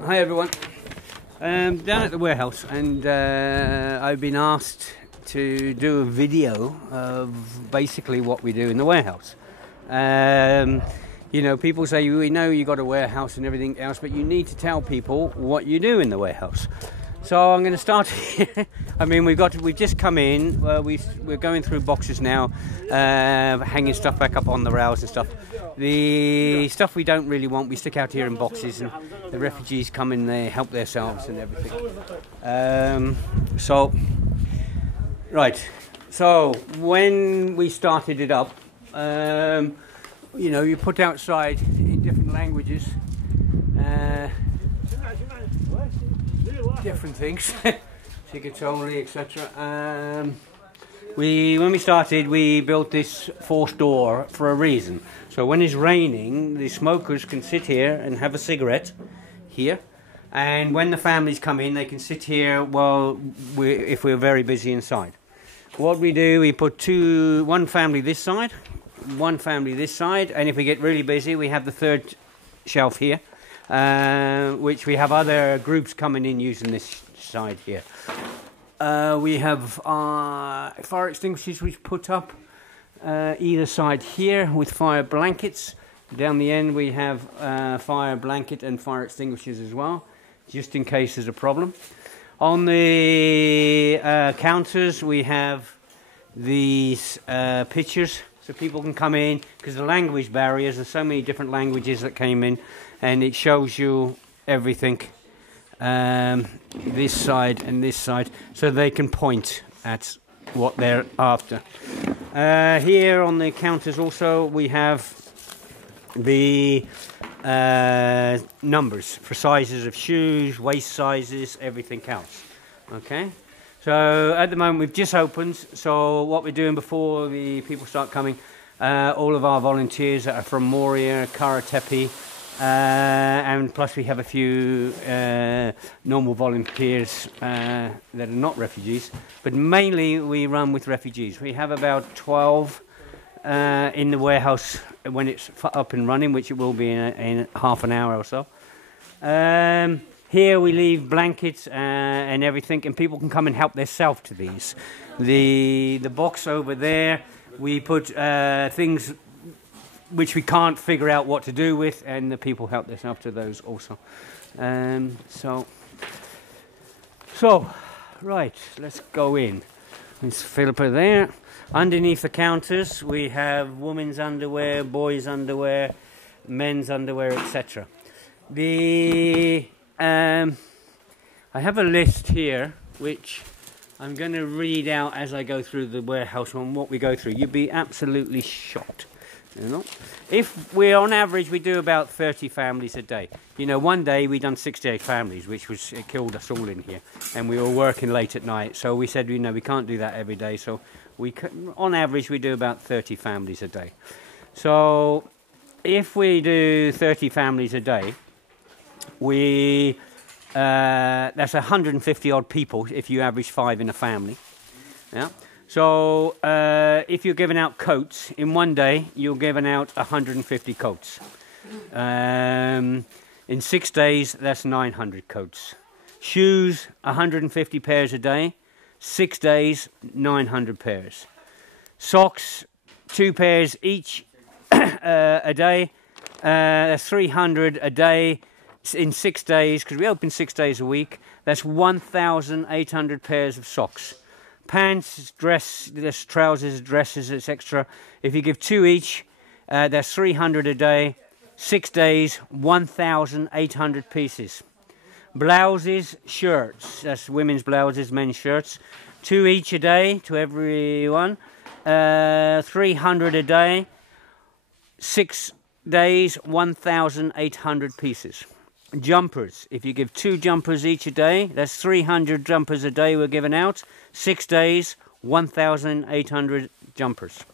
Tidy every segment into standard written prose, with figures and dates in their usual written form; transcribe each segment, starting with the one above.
Hi everyone. Down at the warehouse, and I've been asked to do a video of basically what we do in the warehouse. You know, people say, we know you got a warehouse and everything else, but you need to tell people what you do in the warehouse. So I'm going to start here. I mean, we've just come in. We're going through boxes now, hanging stuff back up on the rails and stuff. The stuff we don't really want, we stick out here in boxes, and the refugees come in, they help themselves and everything. So when we started it up, you know, you put outside in different languages, different things, tickets only, etc. When we started, we built this forced door for a reason. So when it's raining, the smokers can sit here and have a cigarette here, and when the families come in, they can sit here while if we're very busy inside. What we do, we put one family this side, one family this side, and if we get really busy, we have the third shelf here, which we have other groups coming in using this side here. We have fire extinguishers we put up either side here with fire blankets. Down the end we have fire blanket and fire extinguishers as well, just in case there's a problem. On the counters we have these pictures, so people can come in, because the language barriers, there's so many different languages that came in, and it shows you everything, this side and this side, so they can point at what they're after. Here on the counters also we have the numbers for sizes of shoes, waist sizes, everything else. Okay, so at the moment we've just opened, so what we're doing before the people start coming, all of our volunteers that are from Moria, Karatepe, and plus we have a few normal volunteers that are not refugees, but mainly we run with refugees. We have about 12 in the warehouse when it's up and running, which it will be in half an hour or so. Here we leave blankets and everything, and people can come and help themselves to these. The box over there, we put things which we can't figure out what to do with, and the people help themselves to those also. So, right, let's go in. There's Philippa there. Underneath the counters, we have women's underwear, boys' underwear, men's underwear, etc. I have a list here, which I'm going to read out as I go through the warehouse on what we go through. You'd be absolutely shocked. You know, if we're on average, we do about 30 families a day. You know, one day we done 68 families, which was, it killed us all in here, and we were working late at night. So we said, you know, we can't do that every day. So on average, we do about 30 families a day. So if we do 30 families a day, that's 150 odd people if you average 5 in a family. Yeah. So if you're giving out coats, in one day you're giving out 150 coats. In 6 days, that's 900 coats. Shoes, 150 pairs a day. 6 days, 900 pairs. Socks, 2 pairs each a day. That's 300 a day. In 6 days, because we open 6 days a week, that's 1,800 pairs of socks. Pants, trousers, dresses, etc. If you give 2 each, that's 300 a day. 6 days, 1,800 pieces. Blouses, shirts, that's women's blouses, men's shirts. 2 each a day to everyone. 300 a day. 6 days, 1,800 pieces. Jumpers, if you give 2 jumpers each a day, that's 300 jumpers a day we're giving out. 6 days, 1,800 jumpers.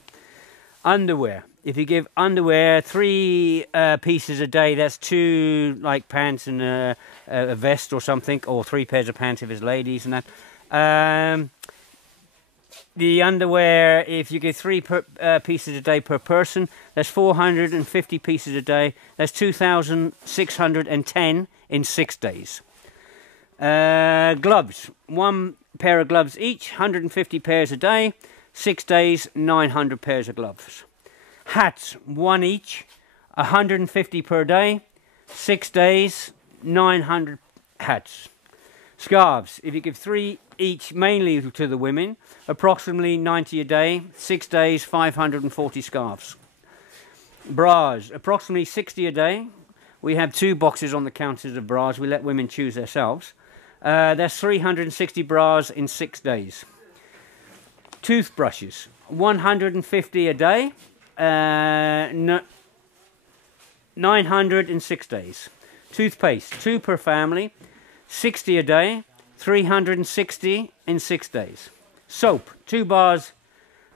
Underwear, if you give underwear 3 pieces a day, that's 2 like pants and a vest or something, or 3 pairs of pants if it's ladies and that. The underwear, if you give 3 pieces a day per person, that's 450 pieces a day. That's 2,610 in 6 days. Gloves, 1 pair of gloves each, 150 pairs a day, 6 days, 900 pairs of gloves. Hats, 1 each, 150 per day, 6 days, 900 hats. Scarves, if you give 3 each, mainly to the women, approximately 90 a day, 6 days, 540 scarves. Bras, approximately 60 a day. We have 2 boxes on the counters of bras. We let women choose themselves. That's 360 bras in 6 days. Toothbrushes, 150 a day, 900 in 6 days. Toothpaste, 2 per family, 60 a day, 360 in 6 days. Soap, 2 bars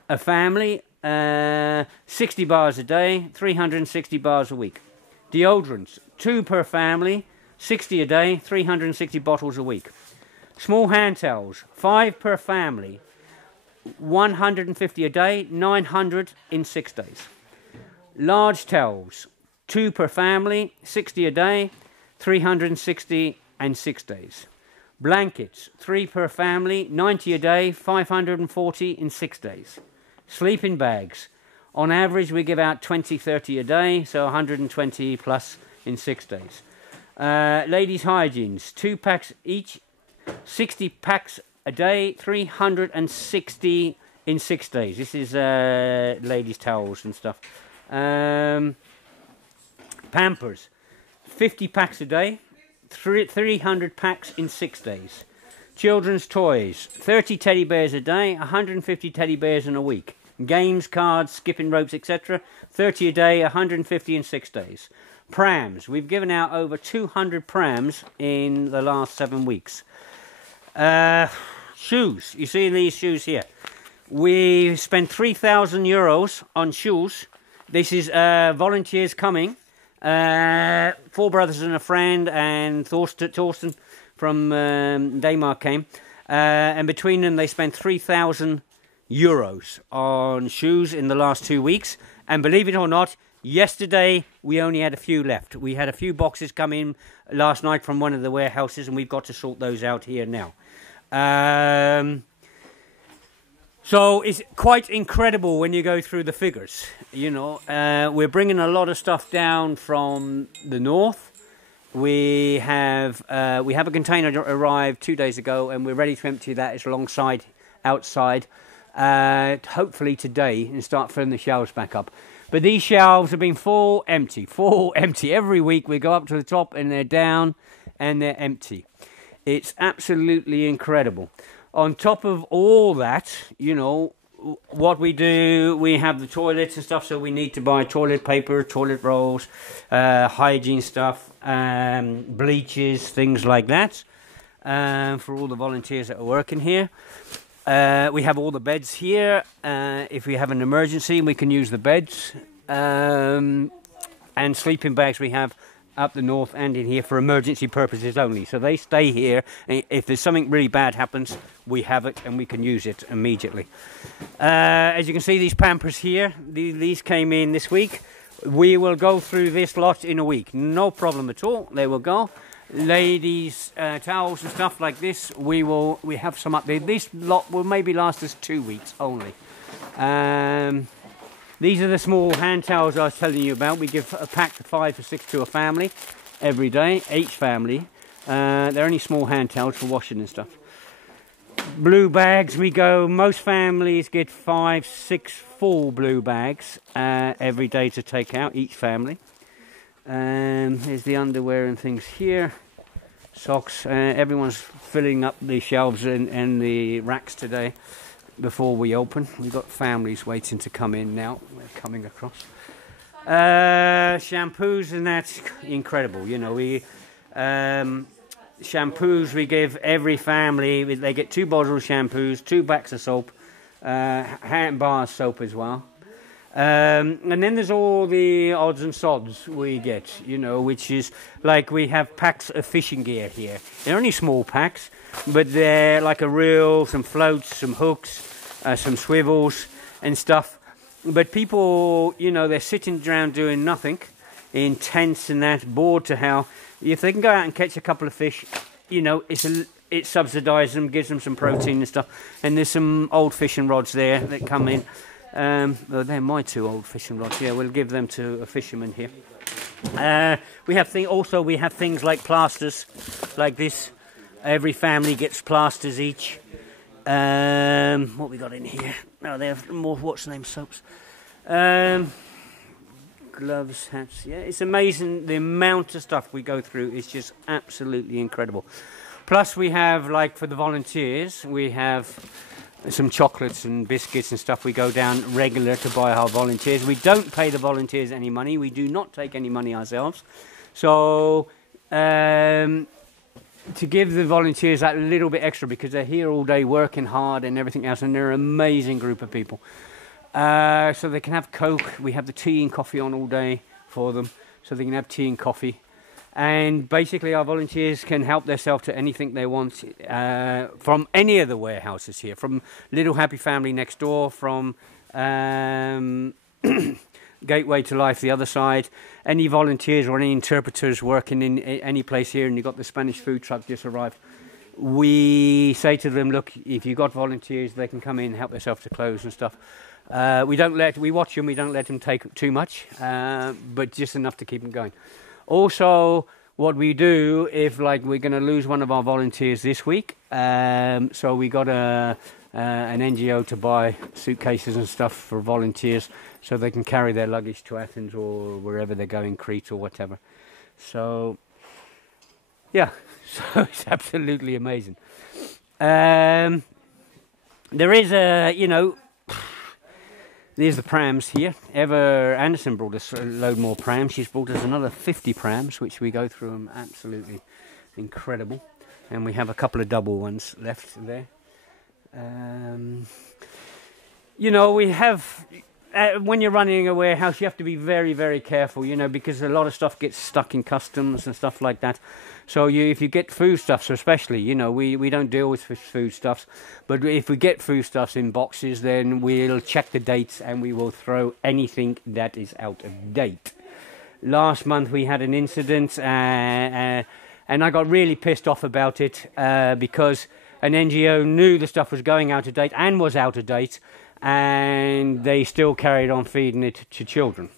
a family, 60 bars a day, 360 bars a week. Deodorants, 2 per family, 60 a day, 360 bottles a week. Small hand towels, 5 per family, 150 a day, 900 in 6 days. Large towels, 2 per family, 60 a day, 360 and 6 days. Blankets, 3 per family, 90 a day, 540 in 6 days. Sleeping bags, on average we give out 20-30 a day, so 120 plus in 6 days. Ladies' hygienes, 2 packs each, 60 packs a day, 360 in 6 days. This is ladies' towels and stuff. Pampers, 50 packs a day, 300 packs in 6 days. Children's toys, 30 teddy bears a day, 150 teddy bears in a week. Games, cards, skipping ropes, etc. 30 a day, 150 in 6 days. Prams, we've given out over 200 prams in the last 7 weeks. Shoes, you see these shoes here. We spent €3,000 on shoes. This is volunteers coming. 4 brothers and a friend, and Thorsten from Denmark came. And between them they spent €3,000 on shoes in the last 2 weeks. And believe it or not, yesterday we only had a few left. We had a few boxes come in last night from one of the warehouses, and we've got to sort those out here now. So it's quite incredible when you go through the figures. You know, we're bringing a lot of stuff down from the north. We have a container arrived 2 days ago, and we're ready to empty that. It's alongside outside, hopefully today, and start filling the shelves back up. But these shelves have been full empty. Every week we go up to the top and they're down and they're empty. It's absolutely incredible. On top of all that, you know, what we do, we have the toilets and stuff, so we need to buy toilet paper, toilet rolls, hygiene stuff, bleaches, things like that, for all the volunteers that are working here. We have all the beds here. If we have an emergency, we can use the beds. And sleeping bags we have up the north and in here for emergency purposes only. So they stay here. And if there's something really bad happens, we have it and we can use it immediately. As you can see, these Pampers here, these came in this week. We will go through this lot in a week. No problem at all. They will go. Ladies' towels and stuff like this, we have some up there. This lot will maybe last us 2 weeks only. These are the small hand towels I was telling you about. We give a pack of 5 or 6 to a family every day, each family. They're only small hand towels for washing and stuff. Blue bags, most families get 5, 6 full blue bags every day to take out, each family. Here's the underwear and things here. Socks. Everyone's filling up the shelves and the racks today before we open. We've got families waiting to come in now. They're coming across. Shampoos, and that's incredible. You know, shampoos we give every family. They get 2 bottles of shampoos, 2 packs of soap, hand bar soap as well. And then there's all the odds and sods we get, you know, which is like we have packs of fishing gear here. They're only small packs, but they're like a reel, some floats, some hooks, some swivels and stuff. But people, you know, they're sitting around doing nothing, in tents and that, bored to hell. If they can go out and catch a couple of fish, you know, it subsidises them, gives them some protein and stuff. And there's some old fishing rods there that come in. Well, they're my 2 old fishing rods. Yeah, we'll give them to a fisherman here. We have things like plasters, like this. Every family gets plasters each. What we got in here? Oh, they have more, what's the name, soaps. Gloves, hats. Yeah, it's amazing the amount of stuff we go through. It's just absolutely incredible. Plus we have, like, for the volunteers, we have some chocolates and biscuits and stuff we go down regular to buy our volunteers. We don't pay the volunteers any money. We do not take any money ourselves. So to give the volunteers that little bit extra, because they're here all day working hard and everything else, and they're an amazing group of people. So they can have Coke. We have the tea and coffee on all day for them, so they can have tea and coffee. And basically our volunteers can help themselves to anything they want from any of the warehouses here, from Little Happy Family next door, from Gateway to Life the other side, any volunteers or any interpreters working in any place here, and you've got the Spanish food truck just arrived. We say to them, look, if you've got volunteers, they can come in and help themselves to clothes and stuff. We watch them, we don't let them take too much, but just enough to keep them going. Also, what we do, if like we're going to lose one of our volunteers this week, so we got an NGO to buy suitcases and stuff for volunteers so they can carry their luggage to Athens or wherever they're going, Crete or whatever. So, yeah, so it's absolutely amazing. There is a, you know, there's the prams here. Eva Anderson brought us a load more prams. She's brought us another 50 prams, which we go through them absolutely incredible. And we have a couple of double ones left there. You know, we have, when you're running a warehouse, you have to be very, very careful, you know, because a lot of stuff gets stuck in customs and stuff like that. So if you get foodstuffs especially, you know, we don't deal with foodstuffs, but if we get foodstuffs in boxes, then we'll check the dates and we will throw anything that is out of date. Last month we had an incident and I got really pissed off about it because an NGO knew the stuff was going out of date and was out of date, and they still carried on feeding it to children.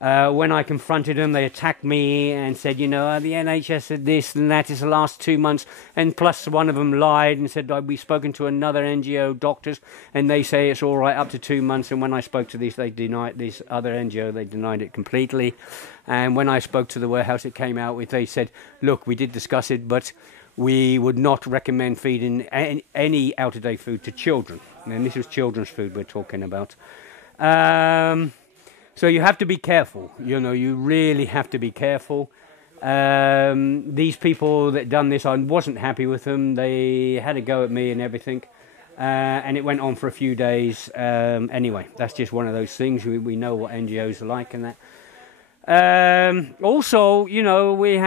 When I confronted them, they attacked me and said, you know, the NHS said this and that is the last 2 months. And plus one of them lied and said, we've spoken to another NGO doctors and they say it's all right up to 2 months. And when I spoke to this other NGO, they denied it completely. And when I spoke to the warehouse, it came out with, they said, look, we did discuss it, but we would not recommend feeding any out-of-date food to children. And this was children's food we're talking about. So you have to be careful, you know, you really have to be careful. These people that done this, I wasn't happy with them. They had a go at me and everything. And it went on for a few days. Anyway, that's just one of those things. We know what NGOs are like and that. Also, you know, we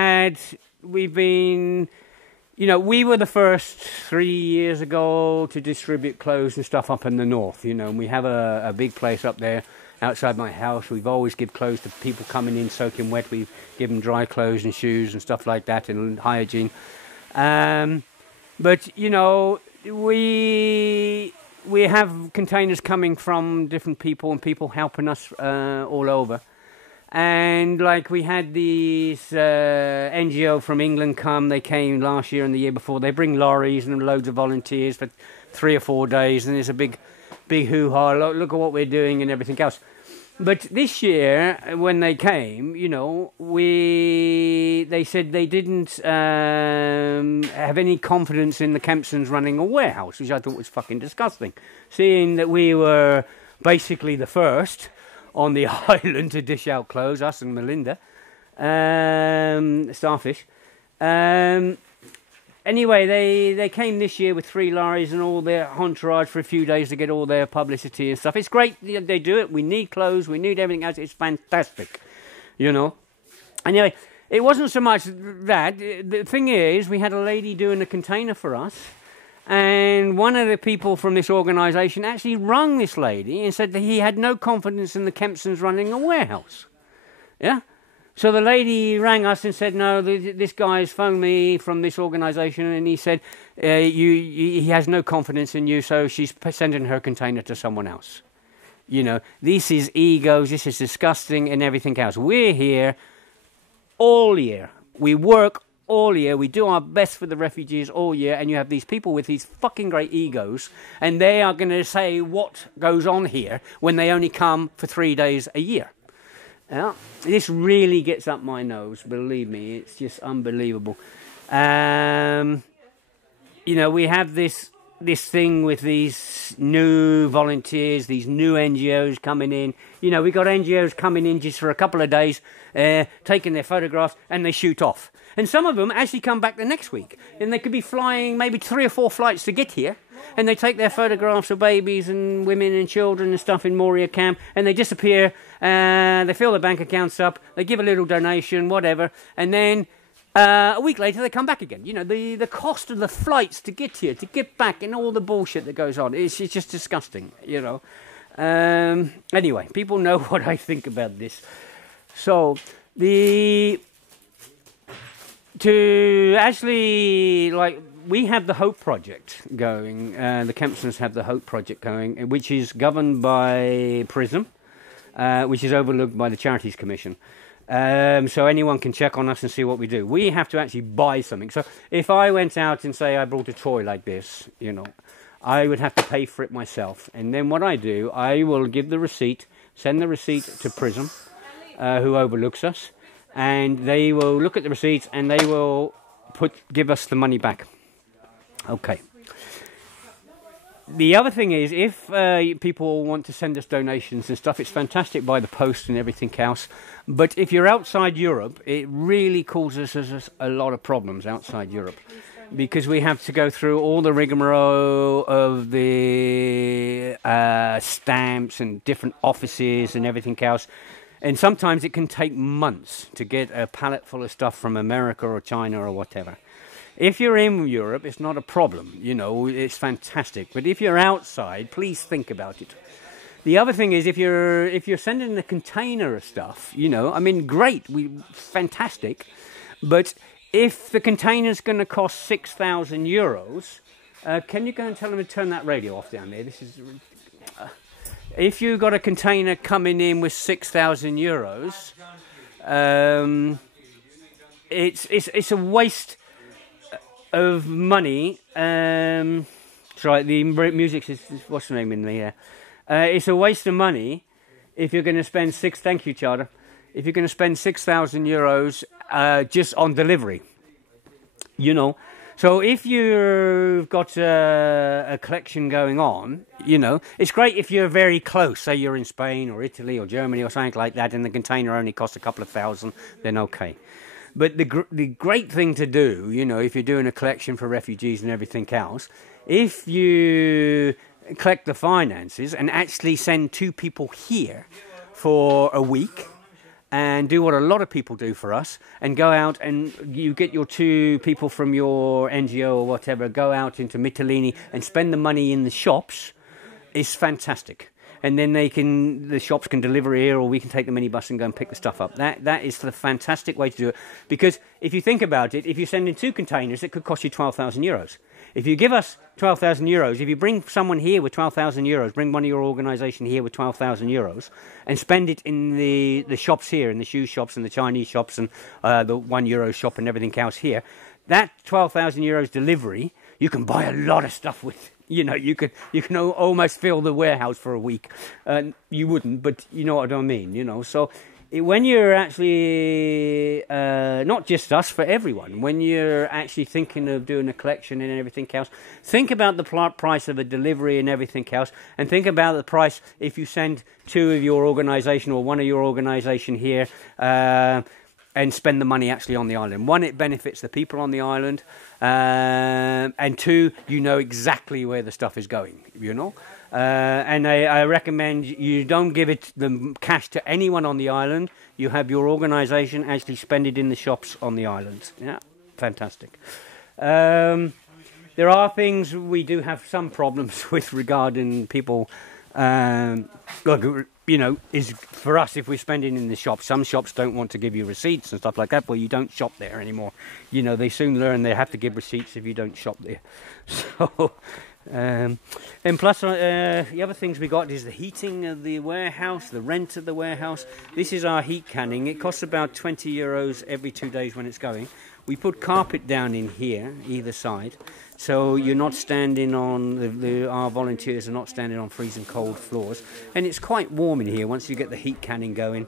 were the first 3 years ago to distribute clothes and stuff up in the north, you know, and we have a big place up there outside my house. We've always give clothes to people coming in soaking wet. We've given dry clothes and shoes and stuff like that and hygiene. But, you know, we have containers coming from different people and people helping us all over. And like we had these NGO from England come, they came last year and the year before. They bring lorries and loads of volunteers for 3 or 4 days, and there's a big hoo-ha, look at what we're doing and everything else. But this year, when they came, you know, they said they didn't have any confidence in the Kempsons running a warehouse, which I thought was fucking disgusting. Seeing that we were basically the first on the island to dish out clothes, us and Melinda, Starfish. Anyway, they came this year with 3 lorries and all their entourage for a few days to get all their publicity and stuff. It's great they do it. We need clothes. We need everything else. It's fantastic, you know. Anyway, it wasn't so much that. The thing is, we had a lady doing a container for us, and one of the people from this organisation actually rung this lady and said that he had no confidence in the Kempsons running a warehouse. Yeah? So the lady rang us and said, no, this guy's phoned me from this organisation, and he said he has no confidence in you, so she's sending her container to someone else. You know, this is egos, this is disgusting and everything else. We're here all year. We work all year. We do our best for the refugees all year, and you have these people with these fucking great egos, and they are going to say what goes on here when they only come for 3 days a year. Yeah, this really gets up my nose, believe me. It's just unbelievable. You know, we have this thing with these new volunteers, these new NGOs coming in. You know, we got NGOs coming in just for a couple of days, taking their photographs, and they shoot off. And some of them actually come back the next week. And they could be flying maybe 3 or 4 flights to get here. And they take their photographs of babies and women and children and stuff in Moria camp, and they disappear, and they fill their bank accounts up, they give a little donation, whatever, and then a week later they come back again. You know, the cost of the flights to get here, to get back, and all the bullshit that goes on, it's just disgusting, you know. Anyway, people know what I think about this. So, to actually, like, we have the Hope Project going, the Kempsons have the Hope Project going, which is governed by PRISM, which is overlooked by the Charities Commission. So anyone can check on us and see what we do. We have to actually buy something. So if I went out and say I brought a toy like this, you know, I would have to pay for it myself. And then what I do, I will give the receipt, send the receipt to PRISM, who overlooks us, and they will look at the receipts and they will give us the money back. Okay. The other thing is, if people want to send us donations and stuff, it's fantastic by the post and everything else. But if you're outside Europe, it really causes us a lot of problems outside Europe, because we have to go through all the rigmarole of the stamps and different offices and everything else. And sometimes it can take months to get a pallet full of stuff from America or China or whatever. If you're in Europe, it's not a problem, you know, it's fantastic. But if you're outside, please think about it. The other thing is, if you're sending a container of stuff, you know, I mean, great, fantastic. But if the container's going to cost 6,000 euros, can you go and tell them to turn that radio off down there? This is... if you've got a container coming in with 6,000 euros, it's a waste of money. Sorry, the music is, what's the name in there? It's a waste of money if you're going to spend thank you, Charter, if you're going to spend 6,000 euros just on delivery, you know. So if you've got a collection going on, you know, it's great if you're very close, say you're in Spain or Italy or Germany or something like that, and the container only costs a couple of thousand, then okay. But the great thing to do, you know, if you're doing a collection for refugees and everything else, if you collect the finances and actually send 2 people here for a week and do what a lot of people do for us and go out and you get your 2 people from your NGO or whatever, go out into Mytilene and spend the money in the shops, is fantastic. And then the shops can deliver here, or we can take the minibus and go and pick the stuff up. That is the fantastic way to do it. Because if you think about it, if you send in 2 containers, it could cost you 12,000 euros. If you give us 12,000 euros, if you bring someone here with 12,000 euros, bring one of your organisation here with 12,000 euros, and spend it in the shops here, in the shoe shops and the Chinese shops and the €1 shop and everything else here, that 12,000 euros delivery, you can buy a lot of stuff with. You know, you can almost fill the warehouse for a week. You wouldn't, but you know what I mean, you know. So when you're actually, not just us, for everyone, when you're actually thinking of doing a collection and everything else, think about the price of a delivery and everything else, and think about the price if you send 2 of your organisation or one of your organisation here, and spend the money actually on the island. 1, it benefits the people on the island, and 2, you know exactly where the stuff is going, you know. And I recommend you don't give the cash to anyone on the island. You have your organisation actually spend it in the shops on the island. Yeah, fantastic. There are things we do have some problems with regarding people. Look, you know, is for us if we're spending in the shop. Some shops don't want to give you receipts and stuff like that. Well, you don't shop there anymore. You know, they soon learn they have to give receipts if you don't shop there. So, and plus the other things we got is the heating of the warehouse, the rent of the warehouse. This is our heat canning. It costs about 20 euros every 2 days when it's going. We put carpet down in here, either side, so you're not standing on, our volunteers are not standing on freezing cold floors. And it's quite warm in here once you get the heat canning going.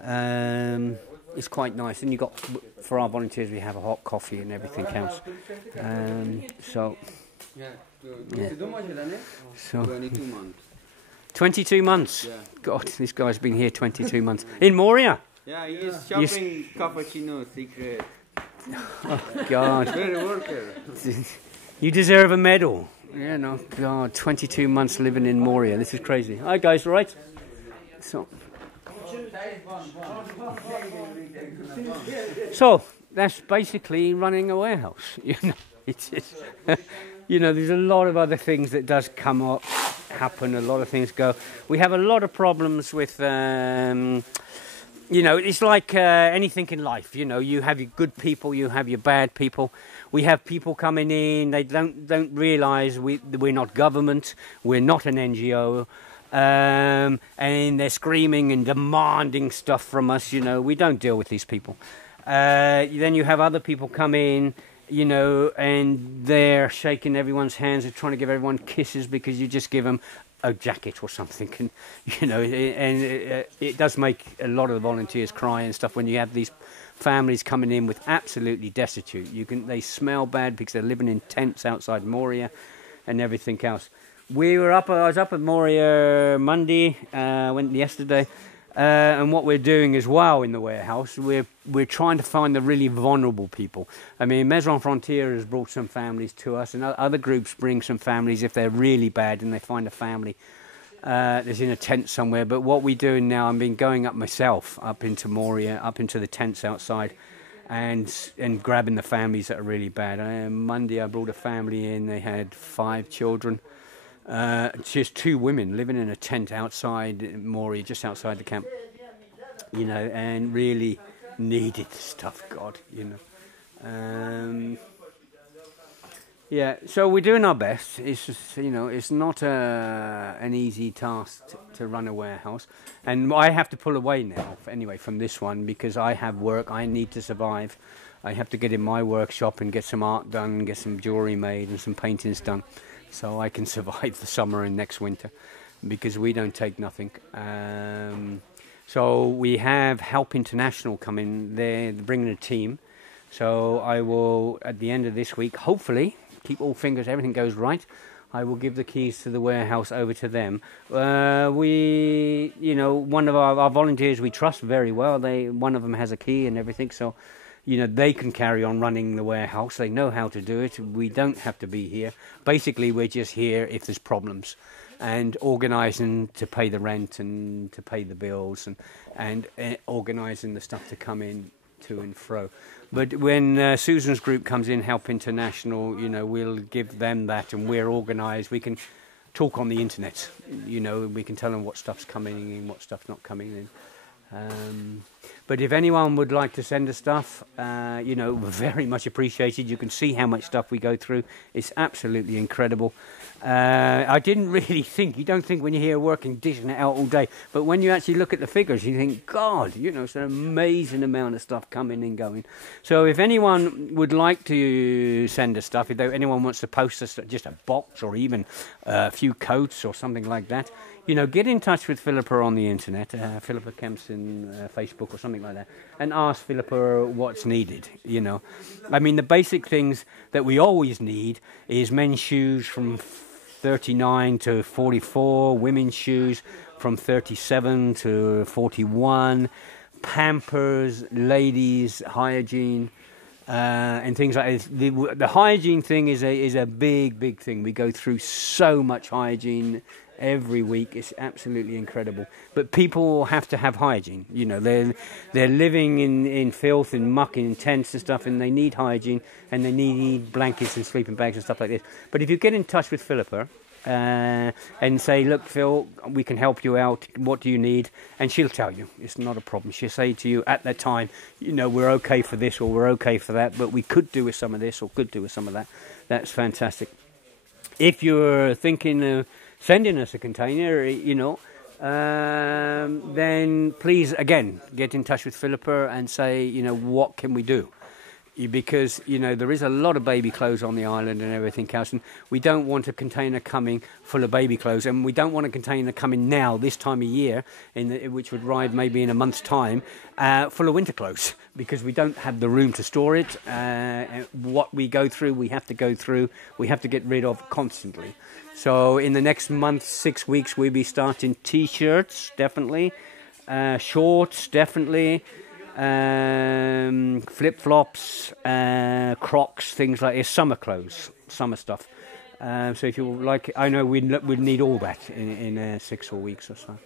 It's quite nice. And you got, for our volunteers, we have a hot coffee and everything else. So, yeah. So 22 months. 22 months? Yeah. God, this guy's been here 22 months. In Moria? Yeah, he's shopping cappuccino secret. Oh, God. You deserve a medal. Yeah, no, God, 22 months living in Moria. This is crazy. Hi, guys, all right? So that's basically running a warehouse. You know, it's you know, there's a lot of other things that does come up, happen. A lot of things go. We have a lot of problems with. You know, it's like anything in life. You know, you have your good people, you have your bad people. We have people coming in, they don't realise we're not government, we're not an NGO, and they're screaming and demanding stuff from us. You know, we don't deal with these people. Then you have other people come in, you know, and they're shaking everyone's hands and trying to give everyone kisses because you just give them a jacket or something, and you know, it does make a lot of the volunteers cry and stuff when you have these families coming in with absolutely destitute. They smell bad because they're living in tents outside Moria and everything else. I was up at Moria Monday, went yesterday, and what we're doing as well in the warehouse, we're trying to find the really vulnerable people. I mean, Maison Frontier has brought some families to us, and other groups bring some families if they're really bad and they find a family that's in a tent somewhere. But what we're doing now, I've been going up myself, up into Moria, up into the tents outside, and grabbing the families that are really bad. Monday I brought a family in, they had 5 children. Just 2 women living in a tent outside Moria, just outside the camp, you know, and really needed stuff, God, you know. Yeah, so we're doing our best. It's just, you know, it's not an easy task to run a warehouse, and I have to pull away now, anyway, from this one because I have work. I need to survive. I have to get in my workshop and get some art done, get some jewellery made and some paintings done, so I can survive the summer and next winter, because we don't take nothing. So we have Help International coming. They're bringing a team. So I will, at the end of this week, hopefully, keep all fingers, everything goes right, I will give the keys to the warehouse over to them. You know, one of our volunteers we trust very well. One of them has a key and everything, so you know, they can carry on running the warehouse. They know how to do it. We don't have to be here. Basically, we're just here if there's problems, and organising to pay the rent and to pay the bills, and organising the stuff to come in to and fro. But when Susan's group comes in, Help International, you know, we'll give them that, and we're organised. We can talk on the internet. You know, we can tell them what stuff's coming in, what stuff's not coming in. But if anyone would like to send us stuff, you know, very much appreciated. You can see how much stuff we go through. It's absolutely incredible. I didn't really think, you don't think when you're here working, dishing it out all day, but when you actually look at the figures, you think, God, you know, it's an amazing amount of stuff coming and going. So if anyone would like to send us stuff, if anyone wants to post us just a box or even a few coats or something like that, you know, get in touch with Philippa on the internet, Philippa Kempson, Facebook or something like that, and ask Philippa what's needed, you know. I mean, the basic things that we always need is men's shoes from 39 to 44, women's shoes from 37 to 41, Pampers, ladies, hygiene, and things like this. The hygiene thing is a big thing. We go through so much hygiene every week. It's absolutely incredible. But people have to have hygiene. You know, they're living in filth and muck in tents and stuff, and they need hygiene, and they need blankets and sleeping bags and stuff like this. But if you get in touch with Philippa, and say, look, Phil, we can help you out. What do you need? And she'll tell you. It's not a problem. She'll say to you at that time, you know, we're okay for this or we're okay for that, but we could do with some of this or could do with some of that. That's fantastic. If you're thinking of sending us a container, you know, then please, again, get in touch with Philippa and say, you know, what can we do? Because, you know, there is a lot of baby clothes on the island and everything else, and we don't want a container coming full of baby clothes, and we don't want a container coming now, this time of year, which would arrive maybe in a month's time, full of winter clothes, because we don't have the room to store it. What we go through, we have to go through, we have to get rid of constantly. So in the next month, 6 weeks, we'll be starting T-shirts, definitely, shorts, definitely, flip-flops, Crocs, things like this, summer clothes, summer stuff. So if you like, I know we'd need all that in 6 or weeks or so.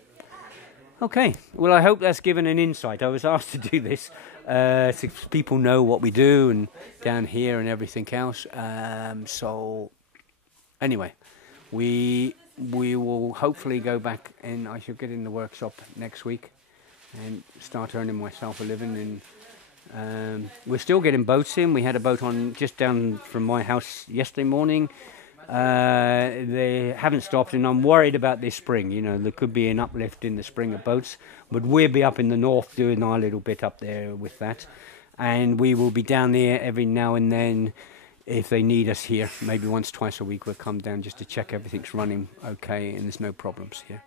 Okay, well, I hope that's given an insight. I was asked to do this so people know what we do and down here and everything else. So anyway, we will hopefully go back, and I shall get in the workshop next week and start earning myself a living. And we're still getting boats in. We had a boat on just down from my house yesterday morning. They haven't stopped, and I'm worried about this spring. You know, there could be an uplift in the spring of boats, but we'll be up in the north doing our little bit up there with that, and we will be down there every now and then if they need us here. Maybe once, twice a week we'll come down just to check everything's running okay and there's no problems here.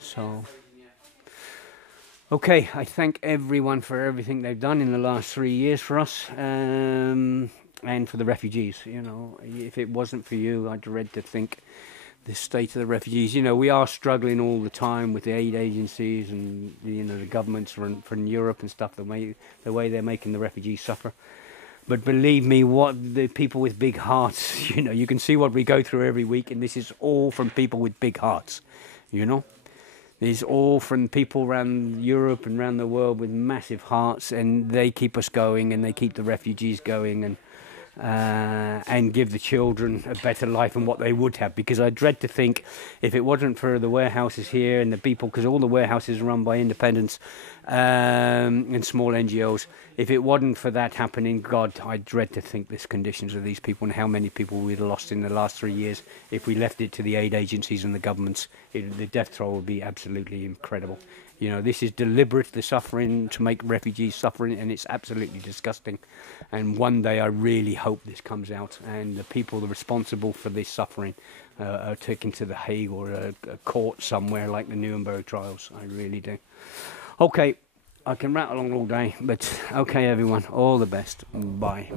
So okay, I thank everyone for everything they've done in the last 3 years for us, and for the refugees. You know, if it wasn't for you, I dread to think the state of the refugees. You know, we are struggling all the time with the aid agencies and, you know, the governments from Europe and stuff, the way they're making the refugees suffer. But believe me, what the people with big hearts, you know, you can see what we go through every week, and this is all from people with big hearts, you know. It's all from people around Europe and around the world with massive hearts, and they keep us going, and they keep the refugees going, and give the children a better life than what they would have. Because I dread to think, if it wasn't for the warehouses here and the people, because all the warehouses are run by independents and small NGOs, if it wasn't for that happening, God, I dread to think the conditions of these people and how many people we'd lost in the last 3 years. If we left it to the aid agencies and the governments, the death toll would be absolutely incredible. You know, this is deliberate, the suffering, to make refugees suffering, and it's absolutely disgusting. And one day I really hope this comes out, and the people that are responsible for this suffering are taken to The Hague or a court somewhere like the Nuremberg trials. I really do. Okay, I can rattle on all day, but okay, everyone, all the best. Bye.